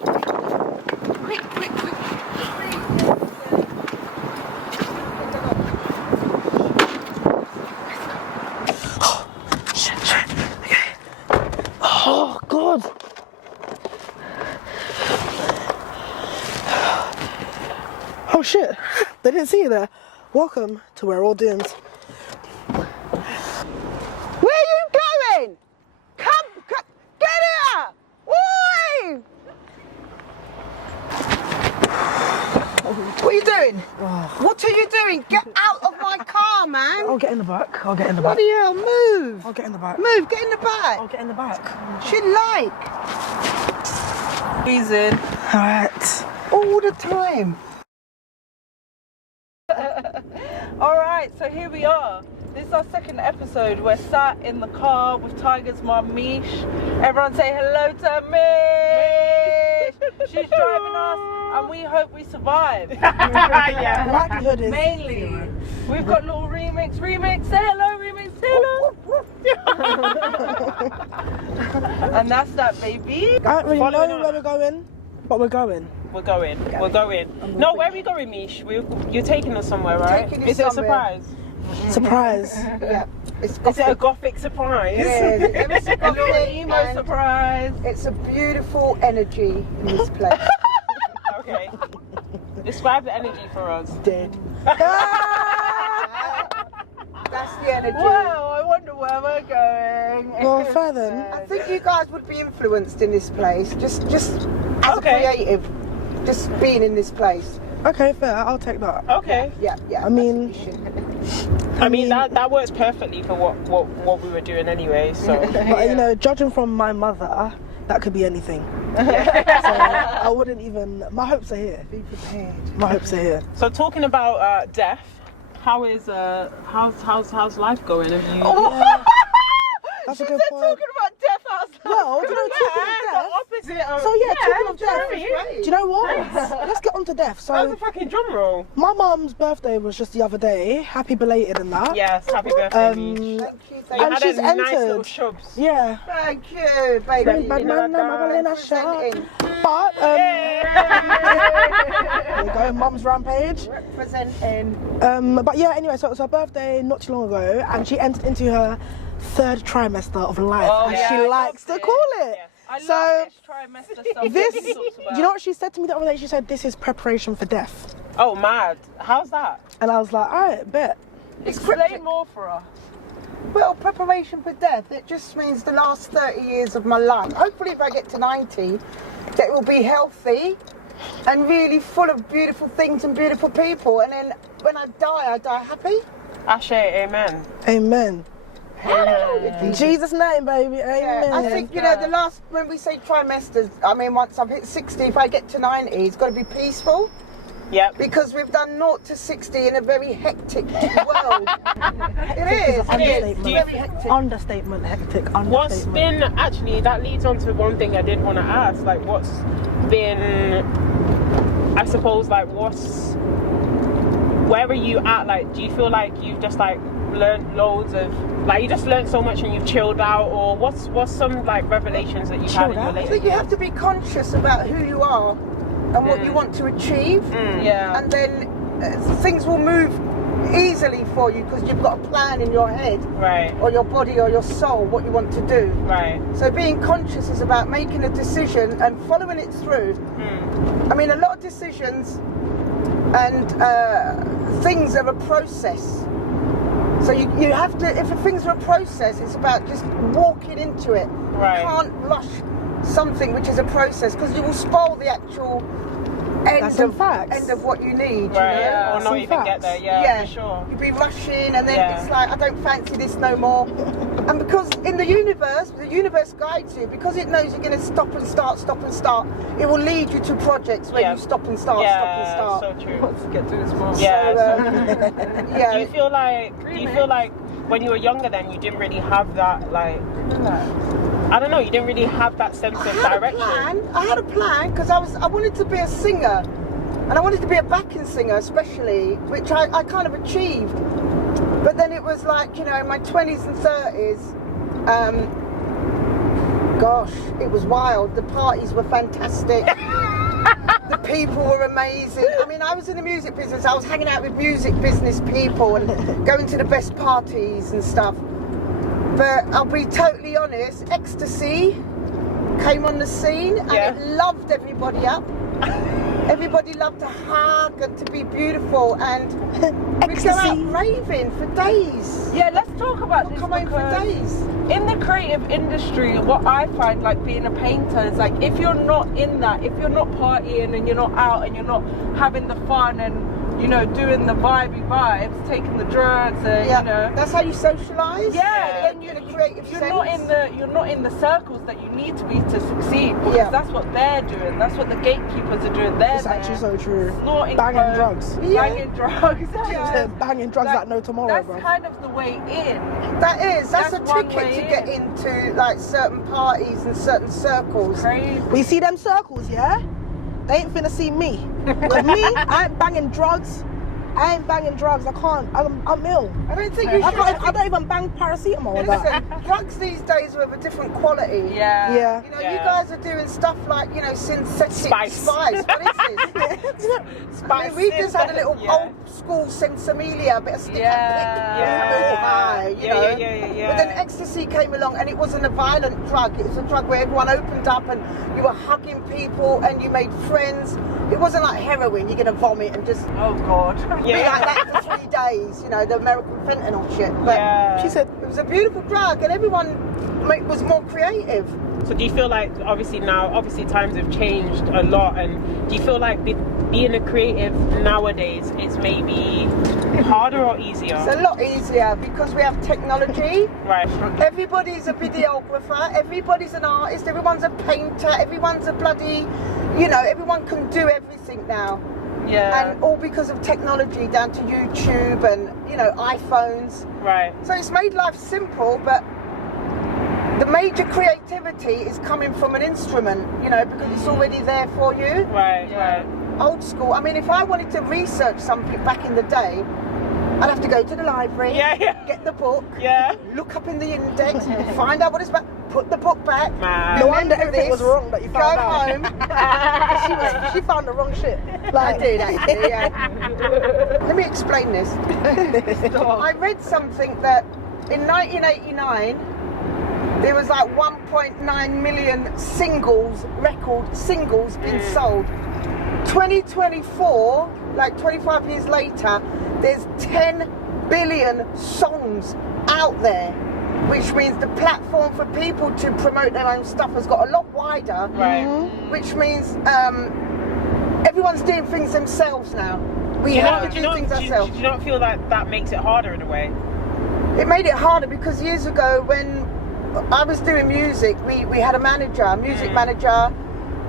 Quick. Shit. Okay. Oh, God. Oh, shit. They didn't see you there. Welcome to Where All Doomed. Where are you going? Come, get here! Oi! What are you doing? What are you doing? Get out of my car, man! I'll get in the back. Bloody hell, move! I'll get in the back. Move, get in the back! I'll get in the back. Shit like! Reason. Alright. All the time. Alright, so here we are. This is our second episode. We're sat in the car with Tyger's mum, Meesh. Everyone say hello to Meesh! She's driving us and we hope we survive. Yeah. Likelihood is Mainly. We've got little remix. Say hello, remix, say hello. And that's that, baby. I don't really know where we're going, but we're going. We're going. No, where are we going, Meesh? You're taking us somewhere, right? Is it a surprise? Surprise. Yeah. Is it a gothic surprise? It's a A little emo surprise. It's a beautiful energy in this place. Okay. Describe the energy for us. Dead. That's the energy. Wow, I wonder where we're going. Well, fair then. I think you guys would be influenced in this place, just as a creative, just being in this place. Okay, fair. I'll take that. Okay. Yeah. I mean, that works perfectly for what we were doing anyway. So. but you know, judging from my mother, that could be anything. So I wouldn't even. My hopes are here. Be prepared. My hopes are here. So talking about death, how's life going? Have you? Yeah, that's a good point. Talking about death house. Well, do you know, talking of death. So yeah, talking of death. Do you know what? Let's get on to death. That was So a fucking drum roll. my mum's birthday was just the other day. Happy belated and that. Yes, happy birthday, Meesh. Thank you, You thank And had she's a nice entered. little shubs. Yeah. Thank you, baby. Bad man, Magdalena shot. Representing. But there you go, mum's rampage. Representing. But yeah, anyway, so it was her birthday not too long ago, and she entered into her third trimester of life, as she likes to call it. Yes. I So, love this trimester stuff. This, that she talks about. you know what she said to me the other day? She said, "This is preparation for death," Oh, mad. How's that? and I was like, "Alright, bet." Explain more for us. Well, preparation for death, it just means the last 30 years of my life. Hopefully if I get to 90, that it will be healthy and really full of beautiful things and beautiful people. And then when I die happy. Ashe, amen. Amen. In Jesus' name, baby. Amen. I think, when we say trimesters, I mean, once I've hit 60, if I get to 90, it's got to be peaceful. Yep. Because we've done 0 to 60 in a very hectic world. It is. Understatement. Very hectic. Understatement, hectic. What's Understatement. been, actually, that leads on to one thing I did want to ask. Like, what's been, I suppose, like, where are you at? Like, do you feel like you've just, like, learned loads of, like, you just learned so much and you've chilled out? Or what's some, like, revelations that you've had in your I life? think you have to be conscious about who you are and what you want to achieve. Yeah. And then things will move easily for you because you've got a plan in your head. Right. Or your body or your soul, what you want to do. Right. So being conscious is about making a decision and following it through. I mean, a lot of decisions and things are a process. So you have to, if things are a process, it's about just walking into it. Right. You can't rush something which is a process because you will spoil the actual end of what you need. Right. You know? Or not even get there. Yeah, for sure. You'd be rushing and then it's like, I don't fancy this no more. And because in the universe guides you, because it knows you're going to stop and start, it will lead you to projects where you stop and start. So true. Let's get to this more. Yeah. Yeah. Do you feel like when you were younger then you didn't really have that, like, I don't know, you didn't really have that sense of direction? I had a plan because I wanted to be a singer, and I wanted to be a backing singer especially, which I kind of achieved. But then it was like, in my 20s and 30s, Gosh, it was wild. The parties were fantastic. The people were amazing. I mean, I was in the music business. I was hanging out with music business people and going to the best parties and stuff. But I'll be totally honest, Ecstasy came on the scene and it loved everybody up. Everybody loved to hug and to be beautiful, and we'd go out raving for days. Yeah, let's talk about this. Come home for days. In the creative industry, what I find like being a painter is like if you're not in that, if you're not partying and you're not out and you're not having the fun and you know doing the vibes, taking the drugs and you know that's how you socialise. Yeah, then you're in a creative you're not in the circles that you need to be to succeed because that's what they're doing. That's what the gatekeepers are doing. They're actually so true. Snorting banging drugs. Banging drugs. Banging drugs like no tomorrow, that's bro. That's kind of the way in. That's a ticket to get into like certain parties and certain circles. Crazy. We see them circles, yeah? They ain't finna see me. Cause me, I ain't banging drugs. I can't. I'm ill. I don't think you should. I don't even bang paracetamol. Listen, drugs these days are of a different quality. Yeah. You know, you guys are doing stuff like, you know, synthetic spice. What is this? Spice. I mean, we just had a little old school Sensimelia, a bit of stick and pick. But then Ecstasy came along and it wasn't a violent drug. It was a drug where everyone opened up and you were hugging people and you made friends. It wasn't like heroin, you're going to vomit and just... Oh, God. Be like that for 3 days, you know, the American fentanyl shit. But she said it was a beautiful drug and everyone was more creative. So do you feel like, obviously times have changed a lot, and do you feel like being a creative nowadays is maybe harder or easier? It's a lot easier because we have technology. Right. Everybody's a videographer, everybody's an artist, everyone's a painter, everyone's a bloody, you know, everyone can do everything now. Yeah. And all because of technology, down to YouTube and, you know, iPhones. Right. So it's made life simple, but the major creativity is coming from an instrument, you know, because it's already there for you. Right. Old school. I mean, if I wanted to research something back in the day, I'd have to go to the library, get the book, look up in the index, find out what it's about, put the book back. No wonder everything was wrong that you found out. Go home. she found the wrong shit. Like, I did actually, Let me explain this. I read something that in 1989, there was like 1.9 million record singles being sold. 2024, like 25 years later, there's 10 billion songs out there, which means the platform for people to promote their own stuff has got a lot wider. Right. Which means everyone's doing things themselves now. We have to do things ourselves. Do you not feel like that makes it harder in a way? It made it harder because years ago when I was doing music, we had a music manager,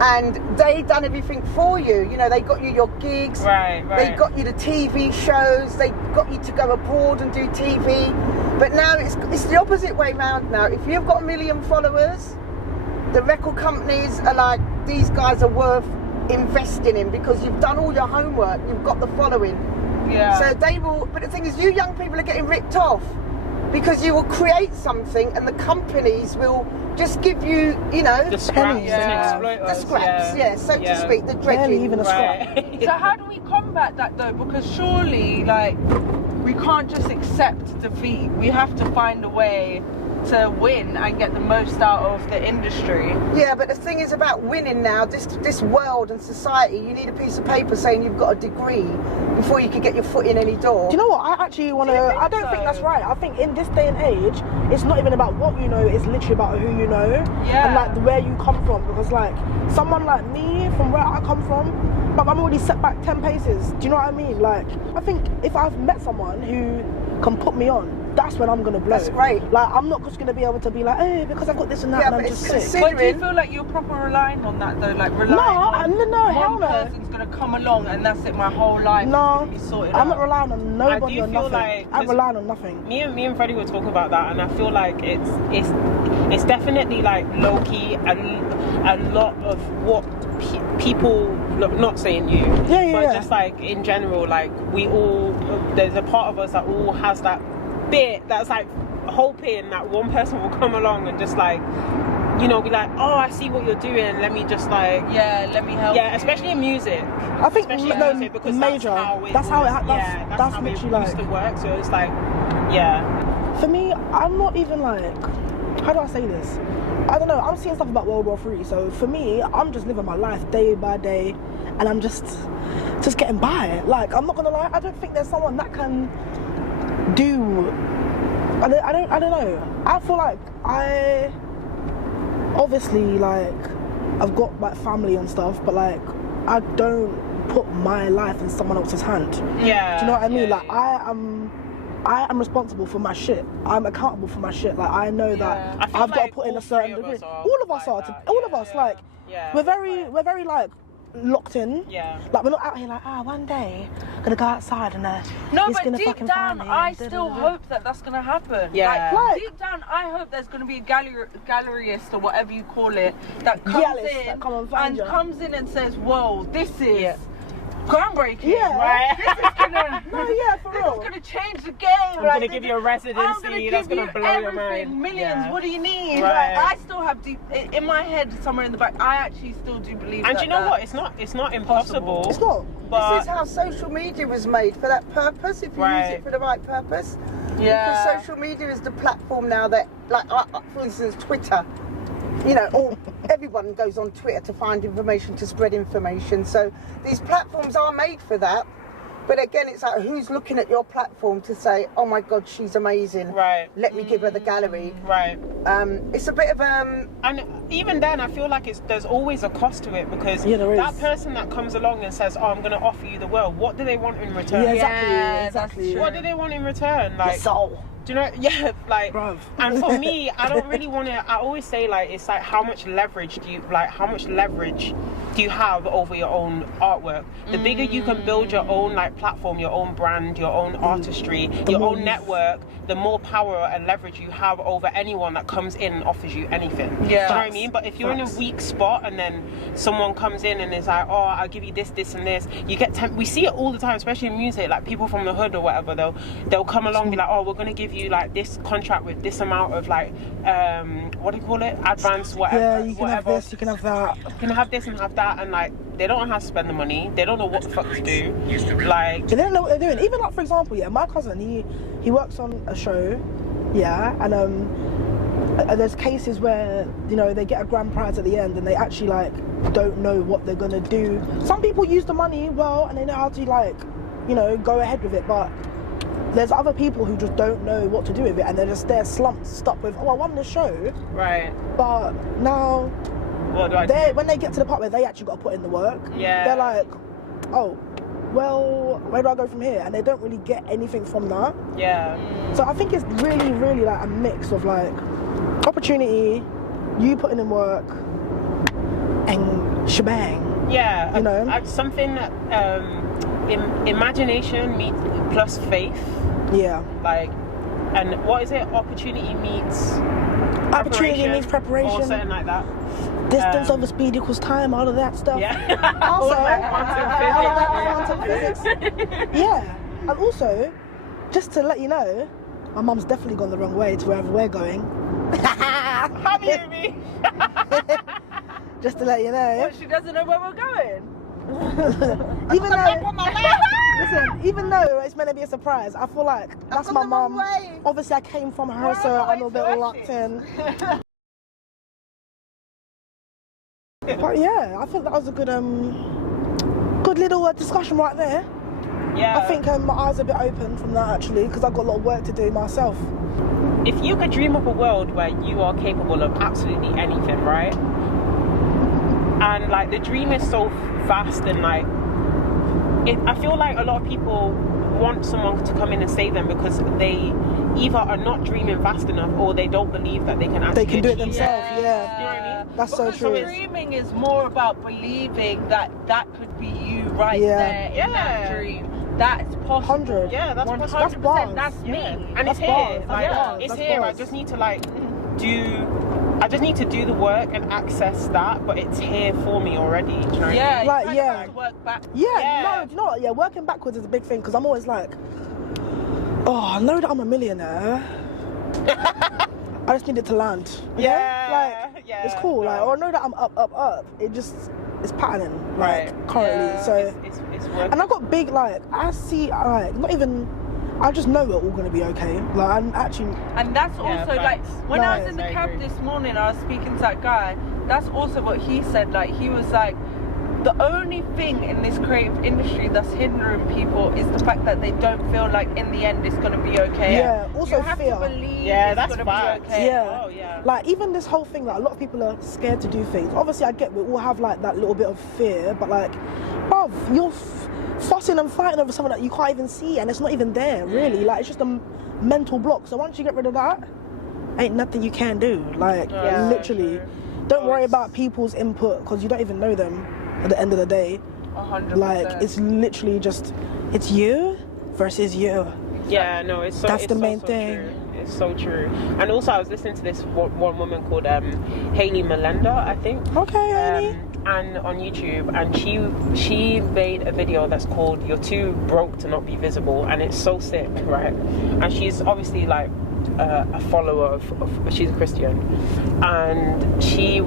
and they done everything for you. You know, they got you your gigs, right. They got you the TV shows, they got you to go abroad and do TV. But now it's the opposite way round now. If you've got 1 million followers, the record companies are like, these guys are worth investing in because you've done all your homework, you've got the following. Yeah. So they will, but the thing is, you young people are getting ripped off. Because you will create something and the companies will just give you, you know, the scraps, the scraps, so to speak, the dredging. Even a scrap. So how do we combat that though? Because surely, like, we can't just accept defeat. We have to find a way to win and get the most out of the industry. Yeah, but the thing is about winning now, this world and society, you need a piece of paper saying you've got a degree before you can get your foot in any door. Do you know what? I actually want to... I don't think that's right. I think in this day and age, it's not even about what you know, it's literally about who you know. Yeah. And like where you come from. Because like, someone like me, from where I come from, but I'm already set back 10 paces. Do you know what I mean? Like, I think if I've met someone who can put me on, that's when I'm going to blow. That's great. Like, I'm not just going to be able to be like, hey, because I've got this and that, and I'm just sick. But do you feel like you're proper relying on that though? Like relying on hell one person's going to come along and that's it, my whole life is going to be sorted I'm out. not relying on nobody or nothing. Like I'm relying on nothing. Me and Freddie were talking about that, and I feel like it's definitely like low-key and a lot of what people, not saying you, but just like in general, like we all, there's a part of us that all has that bit that's like hoping that one person will come along and just like you know, be like, oh, I see what you're doing. Let me just like, let me help. Yeah, especially in music. I think especially no, in music, because major. That's how That's it literally used like to work. So it's like, For me, I'm not even like, how do I say this? I don't know. I'm seeing stuff about World War III. So for me, I'm just living my life day by day, and I'm just getting by. Like, I'm not gonna lie. I don't think there's someone that can do. I don't know. I feel like obviously, like, I've got like family and stuff, but like, I don't put my life in someone else's hand. Yeah. Do you know what I mean? Like, I am responsible for my shit. I'm accountable for my shit. Like, I know that I've got to put in a certain degree. All of us are. All of us, like, we're very like locked in. Yeah. Like, we're not out here like, one day I'm gonna go outside and no, he's but gonna deep fucking down, find me I still hope that that's gonna happen. Yeah. Like, deep down, I hope there's gonna be a galleryist or whatever you call it that comes in comes in and says, "Whoa, this is." Groundbreaking, right? This is gonna, for real. This is gonna change the game. I'm gonna give you a residency. That's gonna blow your mind. Millions. Yeah. What do you need? Right. Like, I still have deep in my head, somewhere in the back. I actually still do believe. And you know what? It's not impossible. It's not. But this is how social media was made, for that purpose, if you use it for the right purpose. Yeah. Because social media is the platform now that, like, for instance, Twitter. You know, everyone goes on Twitter to find information, to spread information. So these platforms are made for that. But again, it's like, who's looking at your platform to say, oh my God, she's amazing. Right. Let me give her the gallery. Right. It's a bit of And even then, I feel like there's always a cost to it, because that person that comes along and says, oh, I'm going to offer you the world, what do they want in return? Yeah, exactly. What do they want in return? Like, your soul. Do you know? Yeah, like, Bruv. And for me, I don't really want to. I always say, like, it's like, how much leverage do you have over your own artwork? The bigger you can build your own like platform, your own brand, your own artistry, your own network, the more power and leverage you have over anyone that comes in and offers you anything. Yeah. Do you know what I mean? But if you're in a weak spot and then someone comes in and is like, oh, I'll give you this, this, and this, you get we see it all the time, especially in music. Like, people from the hood or whatever, they'll come along and be like, oh, we're gonna give you like this contract with this amount of like what do you call it, advance, whatever. Yeah, you can have this, you can have that. You can have this and have that, and like, they don't know how to spend the money. They don't know what the fuck to do. Like, they don't know what they're doing. Even like, for example, my cousin, he works on a show, and there's cases where, you know, they get a grand prize at the end and they actually like don't know what they're gonna do. Some people use the money well and they know how to, like, you know, go ahead with it, but there's other people who just don't know what to do with it, and they're just there slumped, stuck with, oh, I won the show. Right. But now, what do I do? When they get to the part where they actually got to put in the work, yeah, they're like, oh, well, where do I go from here? And they don't really get anything from that. Yeah. So I think it's really, really like a mix of like opportunity, you putting in work, and shebang. Yeah. You know? Something that, imagination plus faith. Yeah. Like, and what is it? Opportunity meets preparation. Or something like that. Distance over speed equals time, all of that stuff. Yeah. Also, quantum physics. Yeah. And also, just to let you know, my mum's definitely gone the wrong way to wherever we're going. How do you mean? Just to let you know. Well, she doesn't know where we're going. Even though it's meant to be a surprise, I feel like that's my mum. Obviously, I came from her, so I'm a bit locked in. But yeah, I think that was a good little discussion right there. Yeah. I think my eyes are a bit open from that, actually, because I've got a lot of work to do myself. If you could dream up a world where you are capable of absolutely anything, right? And like, the dream is so vast, and like, I feel like a lot of people want someone to come in and save them because they either are not dreaming fast enough, or they don't believe that they can actually do it themselves. Yeah. You know what I mean? That's because so true. Dreaming is more about believing that could be you right there in that dream. That's possible. 100. Yeah, that's 100%. That's bars. That's me. And it's here. It's here. Bars. I just need to do the work and access that, but it's here for me already. Do you know what I mean? Like, you have to work back. No, do you know what? Yeah, working backwards is a big thing, because I'm always like, oh, I know that I'm a millionaire. I just need it to land. Yeah. Yeah, it's cool. no. Like, or I know that I'm up. It's patterning, like, Right. currently. Yeah. So, it's working. and I've got big, like, I see, like, not even, I just know we're all gonna be okay. Like, I'm actually. And that's also like when I was in the I cab agree. this morning, I was speaking to that guy. That's also what he said. Like, he was like, the only thing in this creative industry that's hindering people is the fact that they don't feel like in the end it's gonna be okay. Yeah, also you have fear. to believe it's that's gonna facts. be okay. Yeah. Oh, yeah. Like, even this whole thing, like, a lot of people are scared to do things. Obviously, I get we all have, like, that little bit of fear, but, like, bruv, you're fussing and fighting over something that you can't even see, and it's not even there, really. Like, it's just a mental block. So once you get rid of that, ain't nothing you can do. Like, Yeah, literally. true. Don't worry about people's input, because you don't even know them at the end of the day. 100%. Like, it's literally just, it's you versus you. Yeah, no, it's so. That's it's the main so thing. True. It's so true. And also, I was listening to this one woman called Hayley Melinda, I think. Okay, Hayley. And on YouTube, and she made a video that's called "You're Too Broke to Not Be Visible," and it's so sick, right? And she's obviously like a follower of she's a Christian, and she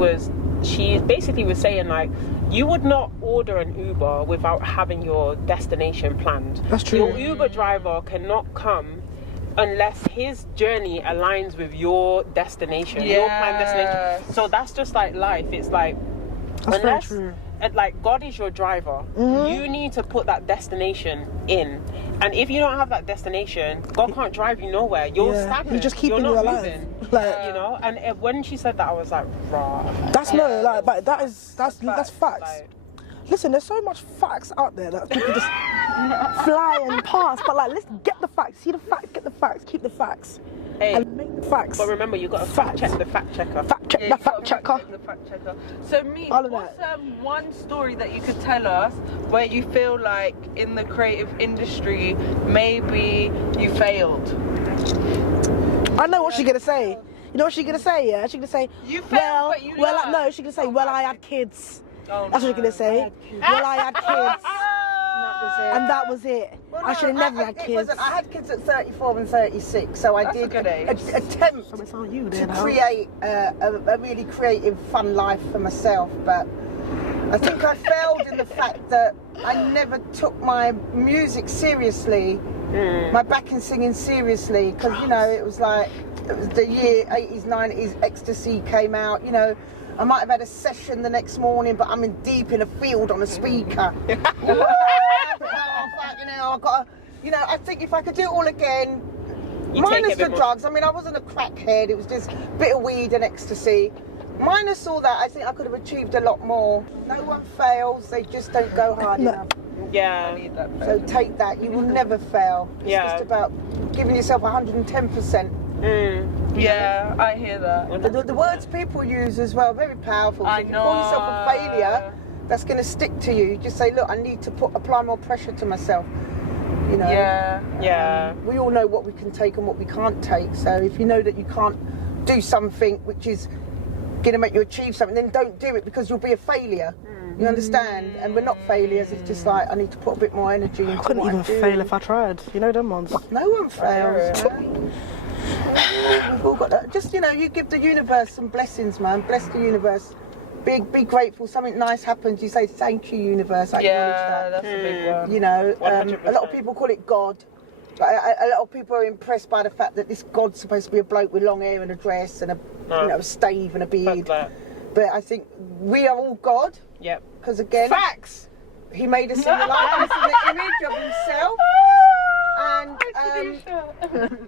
basically was saying, like, you would not order an Uber without having your destination planned. That's true. Your Uber driver cannot come unless his journey aligns with your destination, your planned destination. So that's just like life. It's like, That's very unless true. like God is your driver, you need to put that destination in. And if you don't have that destination, God can't drive you nowhere. You're stagnant. He's just keeping You're you not alive. moving. Like, You know, and when she said that, I was like, raw. that's no, like, but that's facts. Like, Listen, there's so much facts out there that people just fly and pass. But, like, let's get the facts. See the facts, get the facts, keep the facts, hey, and make the facts. but remember, you got to fact check the fact checker. Fact check the fact checker. The fact checker. So, me, All of what's that. one story that you could tell us where you feel like in the creative industry maybe you failed? I know what she's gonna say. You know what she's gonna say? Yeah, she's gonna say, You failed, well, but you well, learned. no, she's gonna say, well, I had kids. Oh, That's what she's gonna say. Well, I had kids, and that was it. Well, I should have never had It kids. wasn't. I had kids at 34 and 36, so I That's a did good age. attempt So it's on you to then. huh? create a really creative, fun life for myself. But I think I failed in the fact that I never took my music seriously, my backing singing seriously, because, you know, it was the year 80s, 90s, Ecstasy came out, you know. I might have had a session the next morning, but I'm in deep in a field on a speaker. I think if I could do it all again, minus the drugs. I mean, I wasn't a crackhead. It was just a bit of weed and ecstasy. Minus all that, I think I could have achieved a lot more. No one fails. They just don't go hard enough. Yeah. So take that. You will never fail. It's Yeah. just about giving yourself 110%. Yeah, I hear that. The words people use as well, very powerful. So I if you call yourself a know. failure, that's going to stick to you. You just say, look, I need to apply more pressure to myself. You know. Yeah. We all know what we can take and what we can't take. So if you know that you can't do something which is going to make you achieve something, then don't do it, because you'll be a failure. You understand? And we're not failures. It's just like I need to put a bit more energy into I couldn't what even I do. fail if I tried. You know them ones. No one fails. We've all got that. Just, you know, you give the universe some blessings, man. Bless the universe. Be grateful. Something nice happens. You say, thank you, universe. I acknowledge that. That's a big one. You know, a 100%. lot of people call it God. But a lot of people are impressed by the fact that this God's supposed to be a bloke with long hair and a dress and a stave and a beard. But I think we are all God. Yep. Because again, Facts. He made us in the likeness and the image of Himself. And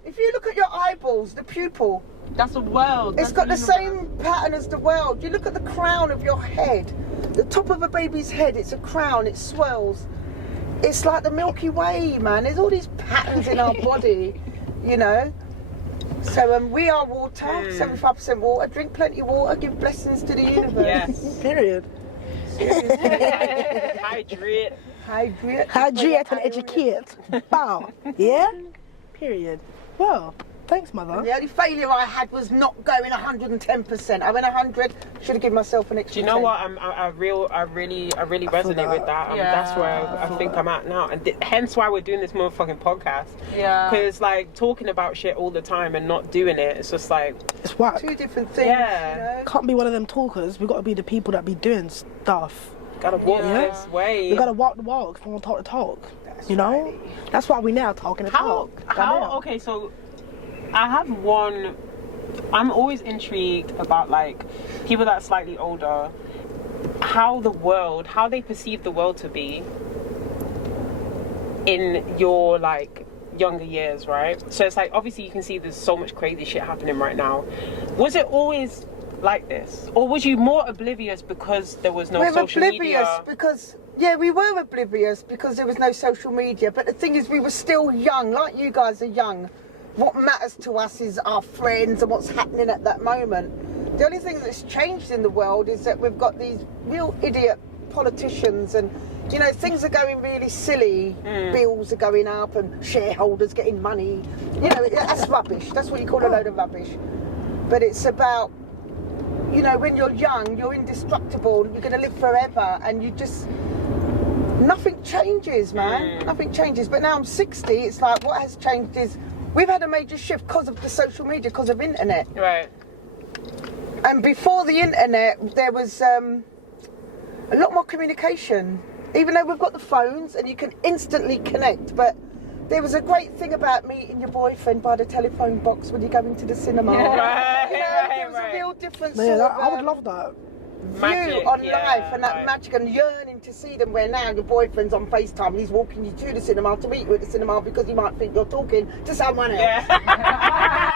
if you look at your eyeballs, the pupil, That's a world. it's got the same pattern as the world. You look at the crown of your head, the top of a baby's head, it's a crown, it swells. It's like the Milky Way, man. There's all these patterns in our body, you know. So we are water, 75% water. Drink plenty of water, give blessings to the universe. Yes. Period. Hydrate. Hydrate and educate. Bow. Yeah? Period. Well, Thanks, mother. The only failure I had was not going 110%. I went 100. Should have given myself an extra. Do you know 10. what? I really resonate with that. That's where I think I'm at now, and hence why we're doing this motherfucking podcast. Yeah. Because like talking about shit all the time and not doing it, it's just like It's whack. Two different things. Yeah. You know? Can't be one of them talkers. We got to be the people that be doing stuff. gotta walk Yeah. this way. We gotta walk the walk if we want to talk the talk. That's you know? right. That's why we now talking the talk. Okay, so I have one. I'm always intrigued about like people that are slightly older, how they perceive the world to be in your like younger years, right? So it's like obviously you can see there's so much crazy shit happening right now. Was it always like this, or was you more oblivious because there was no social media? We were oblivious because there was no social media. But the thing is, we were still young, like you guys are young. What matters to us is our friends and what's happening at that moment. The only thing that's changed in the world is that we've got these real idiot politicians, and you know, things are going really silly. Bills are going up and shareholders getting money. You know, that's rubbish. That's what you call a load of rubbish. But it's about, you know, when you're young, you're indestructible, you're going to live forever, and you just, nothing changes, man. Nothing changes. But now I'm 60, it's like what has changed is we've had a major shift because of the social media, because of internet. Right. And before the internet, there was a lot more communication. Even though we've got the phones and you can instantly connect, but there was a great thing about meeting your boyfriend by the telephone box when you go into the cinema. Yeah. You know, there was a real different sort of, I would love that. view Magic, on yeah, life, and that like- magic and yearning to see them, where now your boyfriend's on FaceTime and he's walking you to the cinema to meet you at the cinema because he might think you're talking to someone else. Yeah.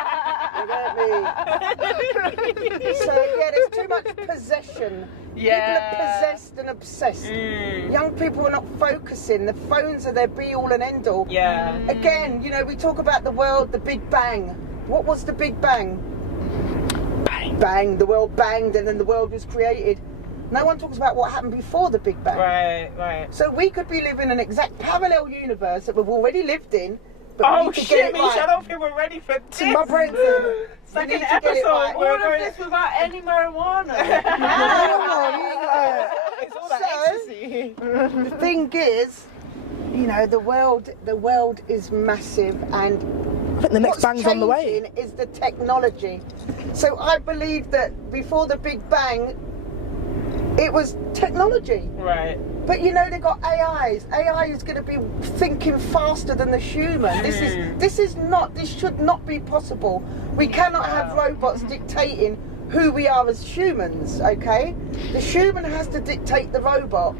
You get me? So yeah, there's too much possession. Yeah. People are possessed and obsessed. Young people are not focusing. The phones are their be all and end all. Yeah. Again, you know, we talk about the world, the Big Bang. What was the Big Bang? Bang. The world banged and then the world was created. No one talks about what happened before the Big Bang. Right. So we could be living in an exact parallel universe that we've already lived in. But we Oh need to shit, get it Meesh, right. I don't think we're ready for this. My brain's Second need to get it episode. right. We're All of going. this without any marijuana. It's all that ecstasy. The thing is, you know, the world is massive, and I think the next what's bang's on the way. changing is the technology. So I believe that before the Big Bang, it was technology. Right. But you know, they got AIs. AI is going to be thinking faster than the human. This should not be possible. We cannot have robots dictating who we are as humans, okay? The human has to dictate the robot.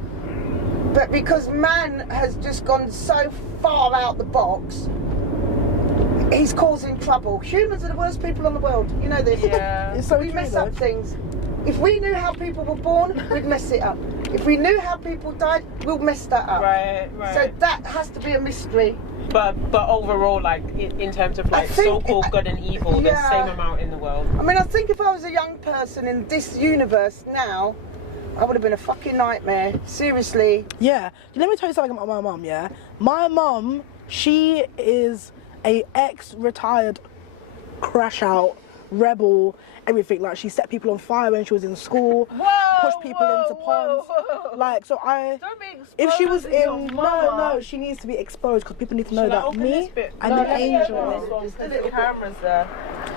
But because man has just gone so far out the box, he's causing trouble. Humans are the worst people in the world. You know this. Yeah. It's so We true, mess though. up things. If we knew how people were born, we'd mess it up. If we knew how people died, we'll mess that up. Right. So that has to be a mystery. But overall, like in terms of like think- so-called good and evil, there's the Yeah. same amount in the world. I mean, I think if I was a young person in this universe now, I would have been a fucking nightmare. Seriously. Yeah. Let me tell you something about my mum, yeah? My mum, she is a ex-retired crash out, rebel, everything. Like, she set people on fire when she was in school, pushed people into ponds. Like, so I... Don't be exposed. If she was your in... mama. No, she needs to be exposed because people need to know Should I that open this me bit? and No, the let me open this angel... one. There's cameras there.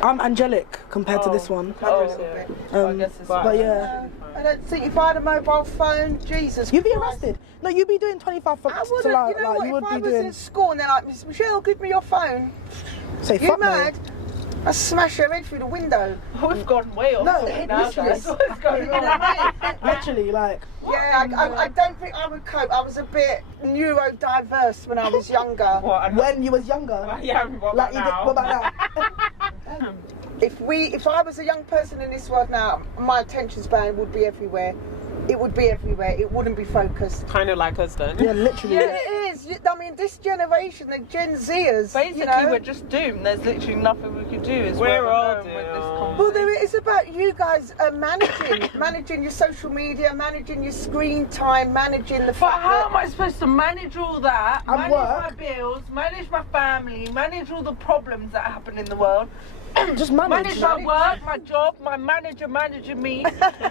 I'm angelic compared to this one. Oh, Yeah. I guess it's But yeah. I don't think if I had a mobile phone, Jesus You'd be Christ. arrested. No, you'd be doing 25 for I wouldn't, to like, you know like what, you would if I be was doing... in school and they're like, Miss Michelle, give me your phone. Say, You fuck no. mad? I smash her head through the window. We've gone way off No, topic now, literally. guys. What's going on? Literally, like... Yeah, I don't think I would cope. I was a bit neurodiverse when I was younger. What? When you was younger. Yeah. What Like, about you did, what now? about now? If I was a young person in this world now, my attention span would be everywhere. It would be everywhere. It wouldn't be focused. Kind of like us then. Yeah, literally. Yeah, it is. I mean, this generation, the Gen Zers, Basically, you know, we're just doomed. There's literally nothing we could do. Is We're where all going with this doomed. Well, it's about you guys managing your social media, managing your screen time, managing the But how am I supposed to manage all that? Manage my bills, manage my family, manage all the problems that happen in the world. Just manage my work, my job, my manager managing me. What the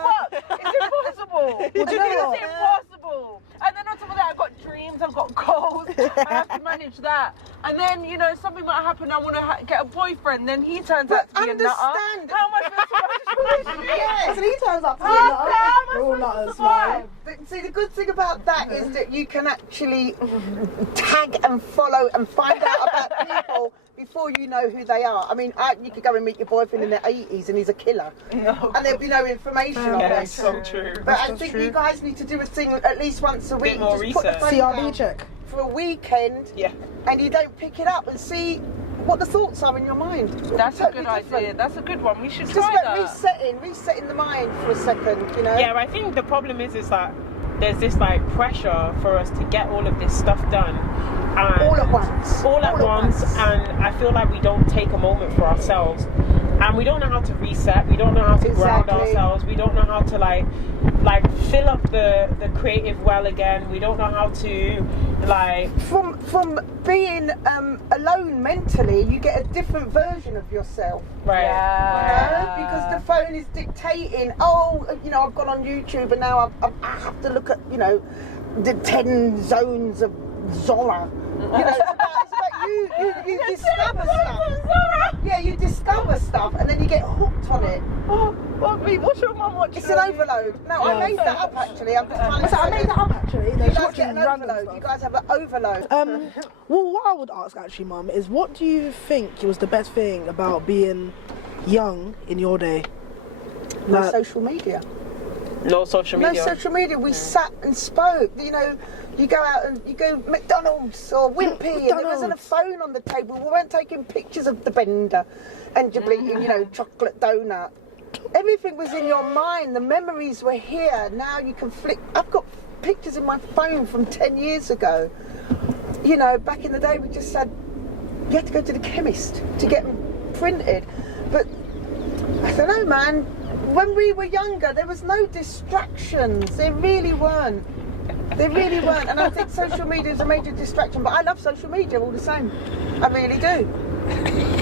fuck? It's impossible. It's impossible. And then on top of that, I've got dreams, I've got goals. I have to manage that. And then, you know, something might happen. I want to get a boyfriend. Then he turns out to be a nutter. How am I supposed to manage this? Yes, and he turns out to be a nutter. We're all nutters, man. See, the good thing about that is that you can actually tag and follow and find out about people before you know who they are. I mean, you could go and meet your boyfriend in the 80s and he's a killer. No. And there'll be no information on him. That's so true. But I think you guys need to do a thing at least once a week. Bit more just research. Put the CRB check. for a weekend. Yeah. And you don't pick it up and see what the thoughts are in your mind. That's totally a good different. idea. That's a good one. We should It's try just that. about resetting the mind for a second, you know? Yeah, I think the problem is that there's this like pressure for us to get all of this stuff done. And All at once. All at once. And I feel like we don't take a moment for ourselves. And we don't know how to reset. We don't know how to ground ourselves. We don't know how to like fill up the creative well again. We don't know how to like from being alone mentally, you get a different version of yourself. right. Yeah. You know? Because the phone is dictating. Oh, you know, I've gone on YouTube and now I have to look at, you know, the 10 zones of Zola. You know, it's about you discover stuff. Yeah, you discover stuff and then you get hooked on it. What's your mum watching? It's an overload. No, I made that up actually. I'm just trying to I made that up actually. You guys get an overload. You guys have an overload. Well, what I would ask actually, Mum, is what do you think was the best thing about being young in your day? No social media. No social media. No social media. We sat and spoke. You know, you go out and you go McDonald's or Wimpy, and there wasn't a phone on the table. We weren't taking pictures of the bender and you're bleeding, you know, chocolate donut. Everything was in your mind. The memories were here. Now you can flick. I've got pictures in my phone from 10 years ago. You know, back in the day, we just said you had to go to the chemist to get them printed. But I don't know, man. When we were younger, there was no distractions. There really weren't. They really weren't. And I think social media is a major distraction. But I love social media all the same. I really do.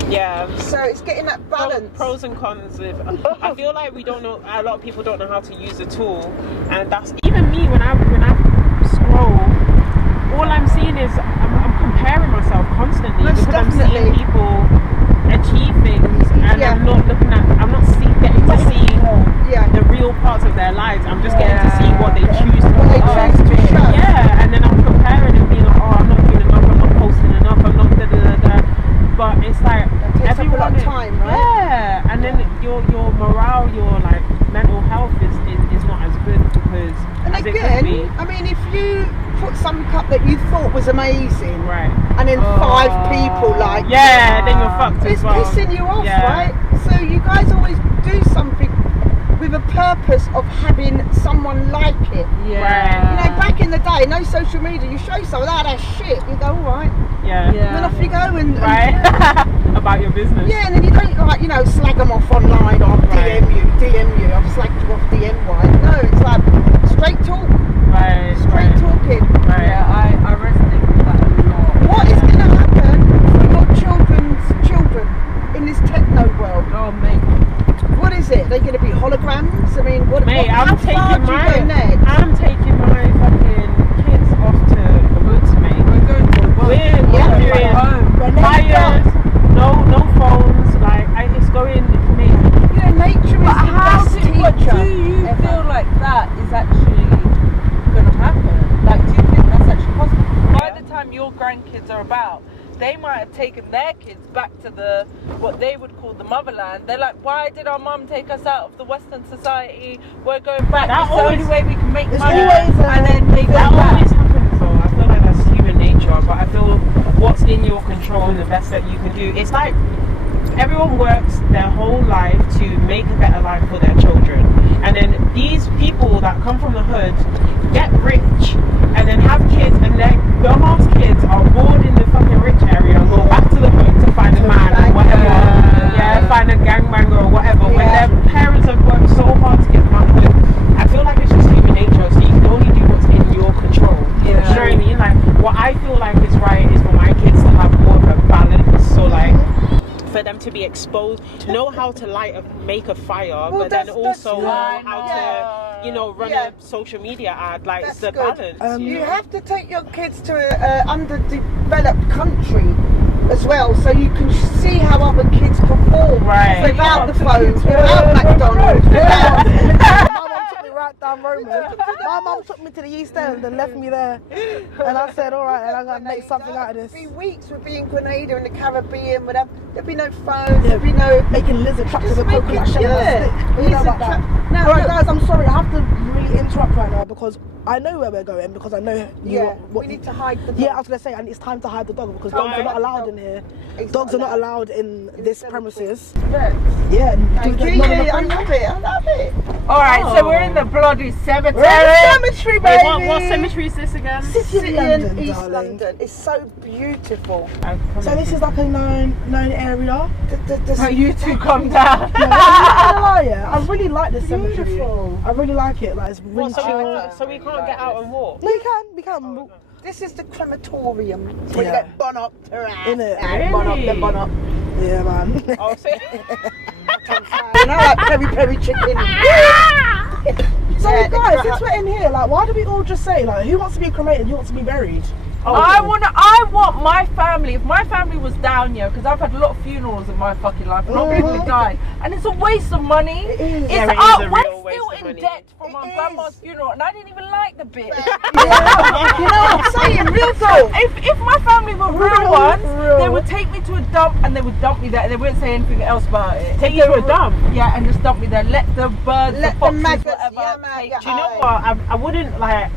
Yeah. So it's getting that balance. Pros and cons. I feel like we don't know. A lot of people don't know how to use the tool, and that's even me when I scroll. All I'm seeing is I'm comparing myself constantly because I'm seeing people achieve things, and I'm not looking at. I'm not getting to see the real parts of their lives. I'm just getting to see what they choose to show. Yeah, and then I'm comparing and being like, oh, I'm not doing enough. I'm not posting enough. I'm not da. But it's like everyone a lot of time, right? Yeah, and then your morale, your like mental health is not as good because and as again, it could be. I mean, if you put something up that you thought was amazing, right, and then 5 people like, then you're fucked it's as well. pissing you off, right? So you guys always do something with a purpose of having someone like it. Yeah. You know, back in the day, no social media. You show someone that shit, you go, all right. Yeah. And then off you go and right. About your business. Yeah, and then you don't like, you know, slag them off online or DM you. I've slagged you off DM-wise. No, it's like straight talk. Right. Straight talking. Right. Yeah, I resonate with that a lot. What is going to happen for your children's children in this techno world? Oh, mate. What is it? They're going to be holograms? I mean, Mate, how far do you go next? I'm taking my fucking kids off to the woods, mate. We're going to We're doing fires, no phones, like it's going, mate. You know, nature is the best teacher. Do you feel like that is actually going to happen? Like, do you think that's actually possible? By the time your grandkids are about, they might have taken their kids back to what they would call the motherland. They're like, why did our mum take us out of the Western society? We're going back. It's the only way we can make money. And then they go That back. always happens though. I feel like that's human nature, but I feel what's in your control and the best that you can do. It's like everyone works their whole life to make a better life for their children. And then these people that come from the hood get rich and then have kids, and their mom's kids are bored in the fucking rich area and go back to the hood to find a man or whatever. know how to make a fire, but then also know how to, run a social media ad. Like, it's the balance. You have to take your kids to an underdeveloped country as well, so you can see how other kids perform without the phones, without McDonald's, right down Roman. My mum took me to the East End and left me there, and I said, all right, and I'm gonna make something out of this. 3 weeks we'd be in Grenada in the Caribbean, there'd be no phones, there'd be no making lizard traps with a coconut shell and a stick. You know about that. Now, all right, guys, I'm sorry, I have to really interrupt right now because I know where we're going, because I know we need to hide the dog. Yeah, I was gonna say, and it's time to hide the dog because dogs are not allowed in here. Dogs are not allowed in this premises. Yeah, I love it. All right, so we're in the bloody cemetery. Cemetery, baby. Wait, what cemetery is this again? City London, in East darling. London. It's so beautiful. So this is like a known area. So you two come down. I really like this cemetery. Beautiful. I really like it. Like, it's really chill. So we can't get out and walk? No, we can. This is the crematorium. Where you get bun up, Innit? Then bun up. Yeah, man. Oh, see? And I like peri chicken. So guys, since we're in here, like, why do we all just say, like, who wants to be cremated, who wants to be buried? I want my family. If my family was down here, because I've had a lot of funerals in my fucking life, a lot of people died, and it's a waste of money. We're still in debt for my grandma's funeral, and I didn't even like the bit. You know what I'm saying? Real talk. If my family were real ones, they would take me to a dump and they would dump me there, and they wouldn't say anything else about it. Take you to a dump? Yeah, and just dump me there. Let the birds, Let the foxes, the maggots, whatever. Do you know what? I wouldn't like.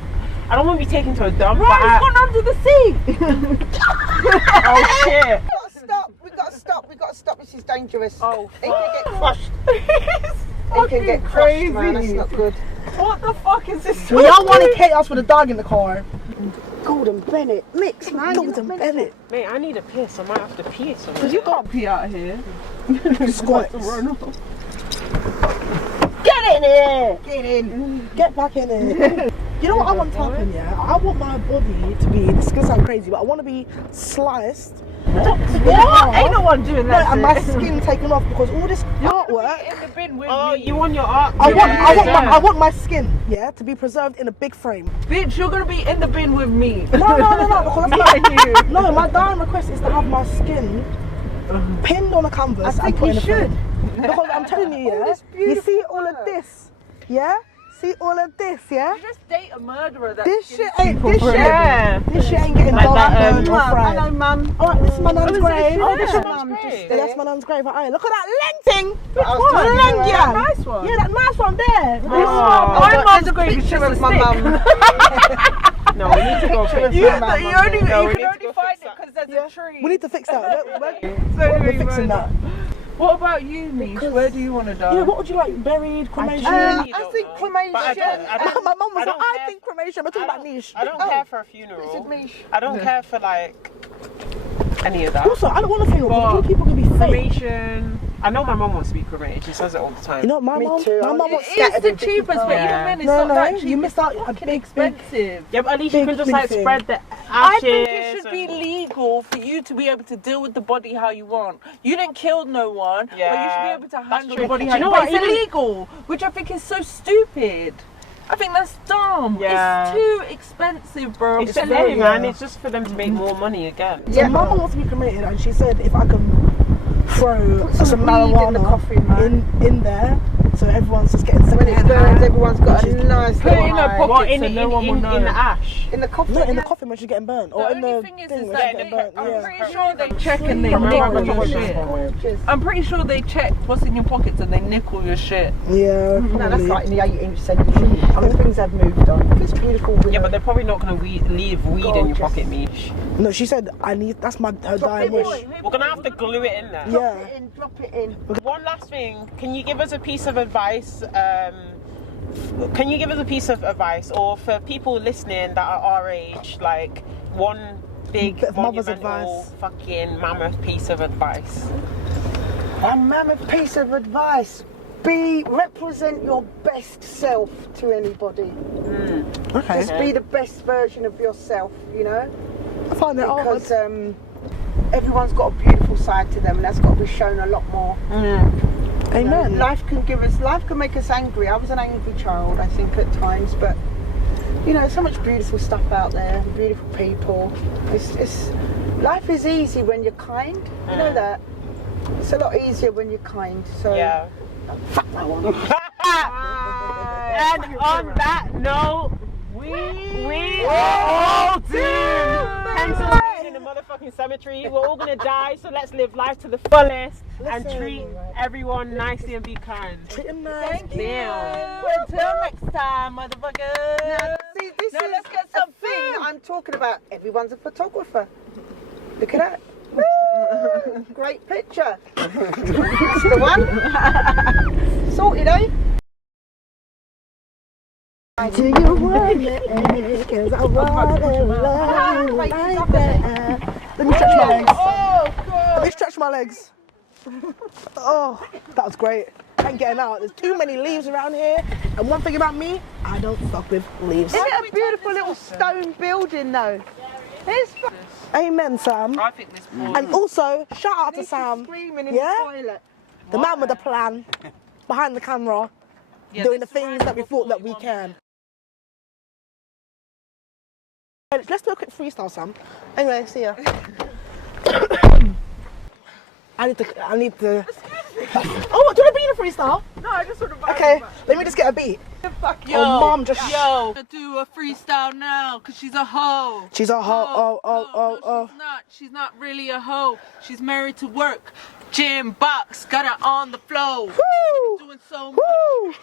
I don't want to be taken to a dump. Right, it's gone under the sea. Oh shit! We gotta stop. This is dangerous. Oh, It can get crushed. It can get crushed, man. That's not good. What the fuck is this? We all want to hate us with a dog in the car. Gordon Bennett. Mix, man. Gordon Bennett. Mate, I need a piss. I might have to pee somewhere. Because you can't pee out here. Squats. Get in here. Get in. Get back in here. You know what I want to happen, yeah? I want my body to be, this is going to sound crazy, but I want to be sliced. What? Ain't no one doing that. No, and my skin taken off because all this artwork. In the bin with Oh, me. you want your art? I want my skin, yeah, to be preserved in a big frame. Bitch, you're gonna be in the bin with me. No, because that's not you. No, my dying request is to have my skin pinned on a canvas and put in a frame. Because I'm telling you, yeah, you see all of this, yeah? See all of this, yeah? You just date a murderer. This shit ain't getting Like done that, or fried. Hello, mum. Alright, this is my nan's grave. Oh, this is mum. great. Yeah, that's my nan's grave. Alright, look at that lenting. Which one? That nice one. Yeah, that nice one there. My mum's grave is Picture of my mum. No, we need to go fix You that. can No, we need to only go find fix it that. because there's a tree. We need to fix that. We're fixing that. What about you, Meesh? Where do you want to die? Yeah, what would you like? Buried, cremation? I think cremation. But I don't My mum was like, don't I care think cremation. We're talking about niche. I don't care for a funeral. I don't care for like any of that. Also, I don't want a funeral because people can be fake. Cremation. I know my mum wants to be cremated. She says it all the time. You know, my mum wants It's the cheapest, but even then, it's not that cheap. you missed out a big expensive. Yeah, but at least you can just like thing. spread the ashes. I think it should be legal for you to be able to deal with the body how you want. You didn't kill no one, but you should be able to handle the body how you want. It's illegal, which I think is so stupid. I think that's dumb. Yeah. It's too expensive, bro. It's silly, man. It's just for them to make more money again. So Mama wants to be cremated, and she said if I can throw some weed marijuana in the coffin, man. in there, so everyone's just getting When it burns, everyone's got a nice Put it in little her high. pocket. What, in the ash? In the coffin. No, in the coffin when she's getting burnt, or in The the only thing is when that she's getting burnt. I'm Yeah. pretty sure they check and they Remember nickel your when shit. Gorgeous. I'm pretty sure they check what's in your pockets and they nickel your shit. Yeah, No, that's probably. like in the 18th century. I mean, things have moved on. It's beautiful. Yeah, but they're probably not going to leave weed in your Gorgeous. pocket, Meesh. No, she said that's her dying wish. We're going to have to glue it in there. Yeah. Drop it in. One last thing. Can you give us a piece of advice? Or for people listening that are our age, like one big Bit of mother's monumental advice. fucking mammoth piece of advice? A mammoth piece of advice. Represent your best self to anybody. Okay. Just be the best version of yourself, you know? I find that hard. Because everyone's got a beautiful side to them, and that's got to be shown a lot more. Amen. Life can make us angry. I was an angry child, I think, at times, but you know, so much beautiful stuff out there, beautiful people. Life is easy when you're kind. You know that. It's a lot easier when you're kind. So Yeah. fuck that one. And on that note, we are all doomed. Hence in the motherfucking cemetery. We're all gonna die, so let's live life to the fullest and treat everyone nicely and be kind. Treat him nice. Damn. Until next time, motherfuckers. See, this Now is let's get a some thing food. I'm talking about. Everyone's a photographer. Look at that. Great picture. That's the one. Sorted, eh? Do you want it? Cause I want it like that. Let me stretch my legs. Let me stretch my legs. Oh, that was great. I ain't getting out. There's too many leaves around here. And one thing about me, I don't fuck with leaves. Isn't it a beautiful little stone building though? It's Amen, Sam. I think this And also, shout out to Sam. screaming in Yeah? the toilet. The man with the plan, behind the camera, doing the things that we thought that we can. Let's do a quick freestyle, Sam. Anyway, see ya. I need to. Oh, do you want to be in a freestyle? No, I just sort of. Okay, let me just get a beat. Yo, Oh, Mom, just. Yo, do a freestyle now, cause she's a hoe. She's a hoe. Oh. She's not really a hoe. She's married to work. Gym box, got her on the floor. Woo! She's doing so much. Woo!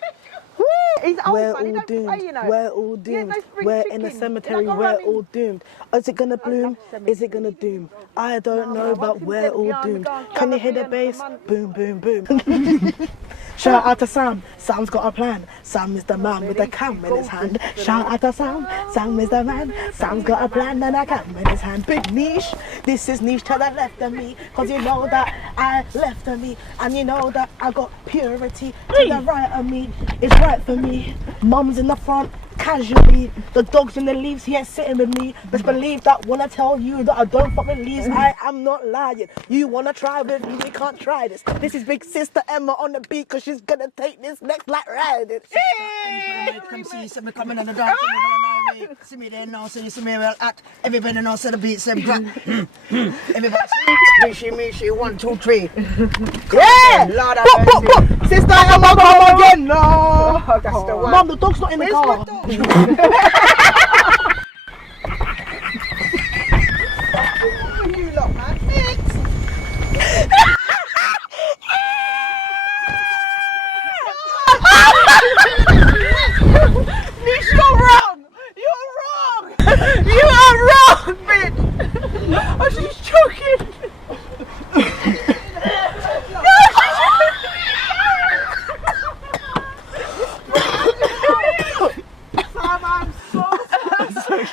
Woo! He's old, We're man. He all don't doomed. play, you know. We're all Yeah, doomed. no spring We're in chicken. a cemetery. You're not We're running. all doomed. Is it gonna bloom? Is it gonna doom? I don't know, but we're all doomed. Can you hear the bass? Boom, boom, boom. Shout out to Sam. Sam's got a plan. Sam is the man with the cam in his hand. Shout out to Sam. Sam is the man. Sam's got a plan and a cam in his hand. Big niche. This is niche to the left of me. Cause you know that I left of me. And you know that I got purity to the right of me. It's right for me. Mum's in the front. Casually, the dogs in the leaves here sitting with me. Best believe that when I tell you that I don't fuck with leaves, I am not lying. You wanna try with me? We can't try this. This is big sister Emma on the beat, cause she's gonna take this next like riding. Come see, me coming in the dance, see me there now, see me well at. Everybody knows the beat, same drop. Everybody see, Meesh, 1, 2, 3. Yeah! Lord have Pop, mercy. Sister Emma, come again, no! Oh, that's the one. Mom, the dog's not in the Where's car. my dog? You lot, man. Nish, you're wrong! You're wrong! You are wrong, bitch! Oh, she's choking! Sam, I'm so sorry.